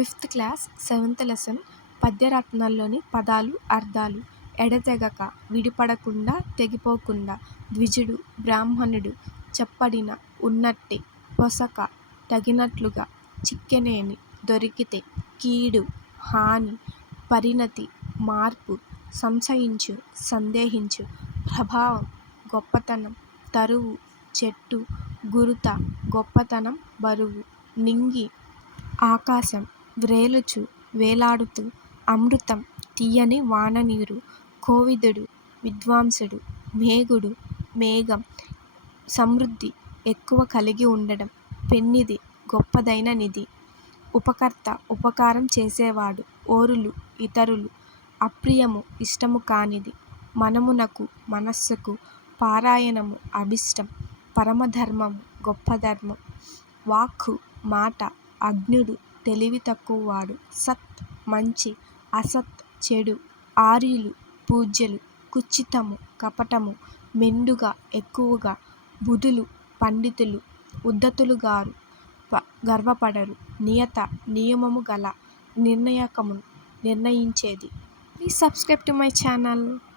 Fifth class 7th lesson పద్యరత్నాల్లోని పదాలు అర్థాలు. ఎడతెగక విడిపడకుండా తెగిపోకుండా ద్విజుడు బ్రాహ్మణుడు చెప్పడిన ఉన్నట్టే పొసక తగినట్లుగా చిక్కెనేని దొరికితే కీడు హాని పరిణతి మార్పు సంశయించు సందేహించు ప్రభావం గొప్పతనం తరువు చెట్టు గురుత గొప్పతనం బరువు నింగి ఆకాశం వ్రేలుచు వేలాడుతూ అమృతం తీయని వాననీరు కోవిదుడు విద్వాంసుడు మేఘుడు మేఘం సమృద్ధి ఎక్కువ కలిగి ఉండడం పెన్నిధి గొప్పదైన నిధి ఉపకర్త ఉపకారం చేసేవాడు ఓరులు ఇతరులు అప్రియము ఇష్టము కానిది మనమునకు మనస్సుకు పారాయణము అభిష్టం పరమధర్మము గొప్ప ధర్మం వాక్కు మాట అజ్ఞుడు తెలివి తక్కువవాడు సత్ మంచి అసత్ చెడు ఆర్యులు పూజ్యులు కుత్సితము కపటము మెండుగా ఎక్కువగా బుధులు పండితులు ఉద్ధతులుగారు గర్వపడరు నియత నియమము గల నిర్ణయకమును నిర్ణయించేది. Please subscribe to my channel.